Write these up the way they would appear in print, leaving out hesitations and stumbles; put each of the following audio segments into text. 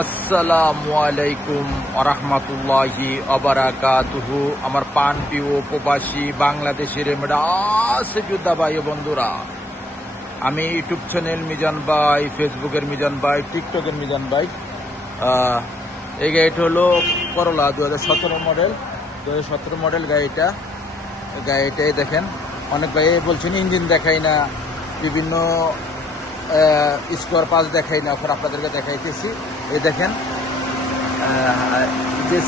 আসসালামু আলাইকুম আরহামাতুল্লাহি আবারাকাতুহু। আমার পান প্রিয় প্রবাসী বাংলাদেশের যোদ্ধা ভাই ও বন্ধুরা, আমি ইউটিউব চ্যানেল মিজান ভাই, ফেসবুকের মিজান ভাই, টিকটকের মিজান ভাই। এই গাড়িটা হলো করলা 2017 মডেল। 2017 মডেল গাড়িটাই দেখেন। অনেক ভাই বলছেন ইঞ্জিন দেখাই না, বিভিন্ন স্কোয়ার পাস দেখাই না, এখন আপনাদেরকে দেখাইতেছি। এই দেখেন যে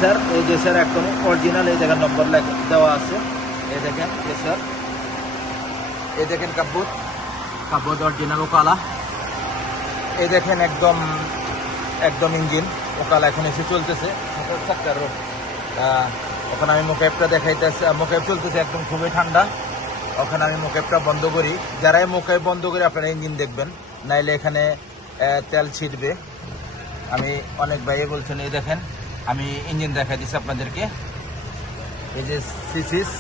স্যার একদম অরিজিনাল। এই দেখেন নম্বর দেওয়া আছে। এই দেখেন স্যার, এই দেখেন কাব্বুত অরিজিনাল ওকালা। এই দেখেন একদম ইঞ্জিন ওকালা এখন এসে চলতেছে। ওখানে আমি মোকাইবটা দেখাইতেছি, মোকাইব চলতেছে একদম খুবই ঠান্ডা। ওখানে আমি মোকাইবটা বন্ধ করি। যারাই মোকাইব বন্ধ করি আপনারা ইঞ্জিন দেখবেন, নাইলে এখানে তেল ছিটবে। আমি অনেক ভাই বলছেন, এই দেখেন আমি ইঞ্জিন দেখাই দিচ্ছি আপনাদেরকে। এই যে সিসিস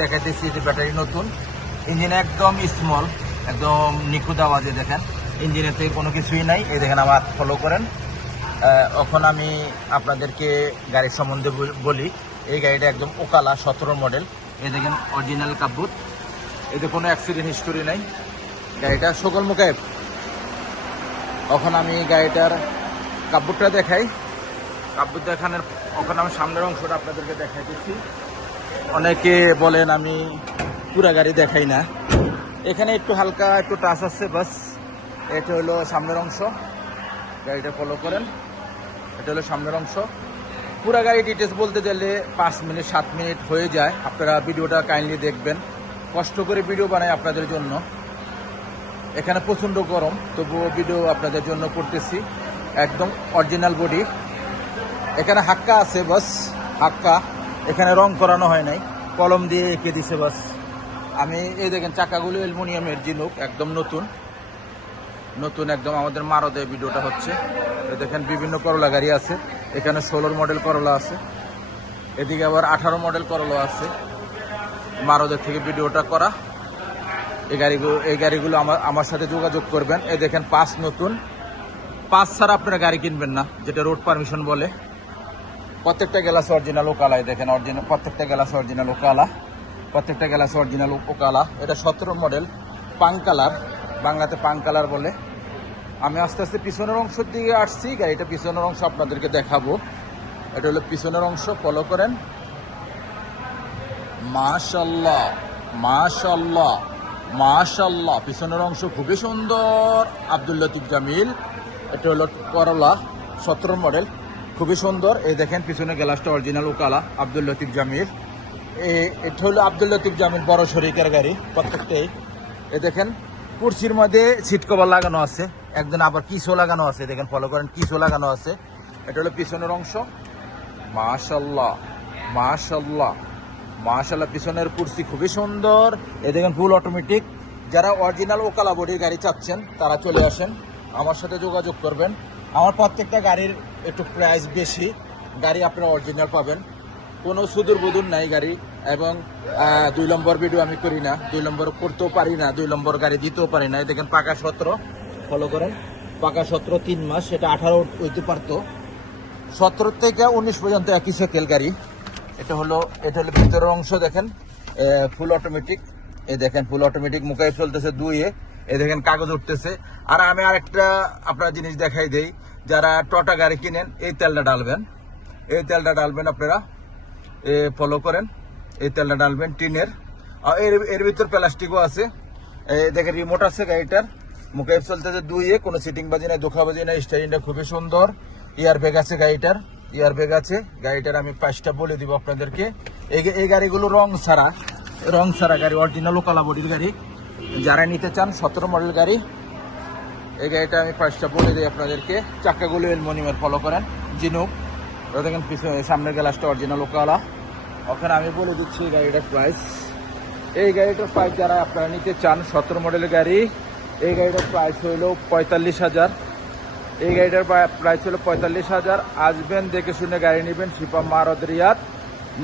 দেখাই দিচ্ছি, যে ব্যাটারি নতুন, ইঞ্জিন একদম স্মল, একদম নিখুঁত আওয়াজে দেখেন। ইঞ্জিনেতে কোনো কিছুই নাই। এই দেখেন আমার ফলো করেন। এখন আমি আপনাদেরকে গাড়ির সম্বন্ধে বলি। এই গাড়িটা একদম ওকালা 17 মডেল। এই দেখেন অরিজিনাল কাব্বুত, এতে কোনো অ্যাক্সিডেন্ট হিস্টোরি নাই। গাড়িটা সকল মুখায়। এখন আমি গাড়িটার কাব্বুতটা দেখাই। কাব্বুত দেখানোর ওখানে আমি সামনের অংশটা আপনাদেরকে দেখাই দিচ্ছি। অনেকে বলেন আমি পুরা গাড়ি দেখাই না, এখানে একটু হালকা একটু টাচ আছে বাস। এটা হলো সামনের অংশ, গাড়িটা ফলো করেন। এটা হলো সামনের অংশ। পুরা গাড়ি ডিটেলস বলতে গেলে 5 মিনিট 7 মিনিট হয়ে যায়। আপনারা ভিডিওটা কাইন্ডলি দেখবেন, কষ্ট করে ভিডিও বানাই আপনাদের জন্য। এখানে প্রচণ্ড গরম, তবুও ভিডিও আপনাদের জন্য করতেছি। একদম অরিজিনাল বডি। এখানে হাক্কা আছে বাস, হাক্কা। এখানে রং করানো হয় নাই, কলম দিয়ে এঁকে দিছে বাস। আমি এই দেখেন চাকাগুলো অ্যালুমিনিয়ামের জিনুক, একদম নতুন একদম। আমাদের মারদে ভিডিওটা হচ্ছে। এই দেখেন বিভিন্ন করলা গাড়ি আছে। এখানে 16 মডেল করলা আছে, এদিকে আবার 18 মডেল করলা আছে। মারদের থেকে ভিডিওটা করা। এই গাড়িগুলো আমার সাথে যোগাযোগ করবেন। এই দেখেন পাস নতুন। পাস ছাড়া আপনারা গাড়ি কিনবেন না, যেটা রোড পারমিশন বলে। প্রত্যেকটা গ্লাস অরিজিনাল ওকালা। দেখেন অরিজিনাল, প্রত্যেকটা গ্লাস অরিজিনাল ওকালা। এটা 17 মডেল, পাং কালার, বাংলাতে পাং কালার বলে। আমি আস্তে আস্তে পিছনের অংশের দিকে আসছি। গাড়িটা পিছনের অংশ আপনাদেরকে দেখাবো। এটা হলো পিছনের অংশ, ফলো করেন। মাশাআল্লাহ মাশাআল্লাহ মাশাআল্লাহ, পিছনের অংশ খুবই সুন্দর। আব্দুল লতিফ জামিল। এটা হলো করলা 17 মডেল, খুবই সুন্দর। এই দেখেন পিছনে গ্লাসটা অরিজিনাল ওকালা, আব্দুল লতিফ জামিল। এটা হলো আব্দুল লতিফ জামিল বড় শরিকের গাড়ি প্রত্যেকটাই। এ দেখেন কুর্সির মধ্যে সিট কভার লাগানো আছে, একদিন আবার কিসও লাগানো আছে। দেখেন ফলো করেন, কিসও লাগানো আছে। এটা হলো পিছনের অংশ। মাশাআল্লাহ মাশাআল্লাহ মাশাআল্লাহ, পিছনের কুর্সি খুবই সুন্দর। এই দেখেন ফুল অটোমেটিক। যারা অরিজিনাল ওকালা বডির গাড়ি চাচ্ছেন তারা চলে আসেন, আমার সাথে যোগাযোগ করবেন। আমার প্রত্যেকটা গাড়ির একটু প্রাইস বেশি, গাড়ি আপনারা অরিজিনাল পাবেন, কোনো সুদূর বুদুর নাই গাড়ি। এবং 2 নম্বর ভিডিও আমি করি না, 2 নম্বর করতেও পারি না, 2 নম্বর গাড়ি দিতেও পারি না। দেখেন পাকা 17, ফলো করেন। পাকা 17 3 মাস, এটা 18 হইতে পারতো। 17 থেকে 19 পর্যন্ত একই সাইকেল গাড়ি। এটা হলো ভিতরের অংশ। দেখেন ফুল অটোমেটিক। এই দেখেন ফুল অটোমেটিক, মুখাই চলতেছে 2-এ। এই দেখেন কাগজ উঠতেছে। আর আমি আরেকটা আপনার জিনিস দেখাই দেই, যারা টটা গাড়ি কিনেন এই তেলটা ডালবেন, আপনারা ফলো করেন। এই তেলটা ডালবেন টিনের। এর ভিতর প্লাস্টিকও আছে। দেখেন রিমোট আছে গাড়িটার। মুখাইব চলতেছে 2-এ, কোনো সিটিং বাজি নাই, ধোকাবাজি নাই। স্টারিংটা খুবই সুন্দর। এয়ার ব্যাগ আছে গাড়িটার, গাড়িটার আমি প্রাইসটা বলে দিব আপনাদেরকে। এই গাড়িগুলো রং ছাড়া গাড়ি, অরিজিনাল ওকালা বডির গাড়ি। যারা নিতে চান 17 মডেল গাড়ি, এই গাড়িটা আমি প্রাইসটা বলে দিই আপনাদেরকে। চাকাগুলো অ্যালুমিনিয়ামের, ফলো করেন, জিনুক। দেখেন পিছনে সামনের গ্লাসটা অরিজিনাল ওকালা। ওখানে আমি বলে দিচ্ছি এই গাড়িটার প্রাইস। এই গাড়িটার প্রাইস যারা আপনারা নিতে চান 17 মডেলের গাড়ি, এই গাড়িটার প্রাইস হইল 45,000। এই গাড়িটার প্রাইস হলো 45,000। আসবেন, দেখে শুনে গাড়ি নেবেন। শিপা মারদ, রিয়াদ।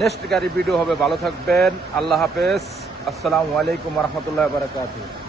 নেক্সট গাড়ি ভিডিও হবে। ভালো থাকবেন, আল্লাহ হাফেজ। আসসালামু আলাইকুম রহমতুল্লাহ বারাকাতুহু।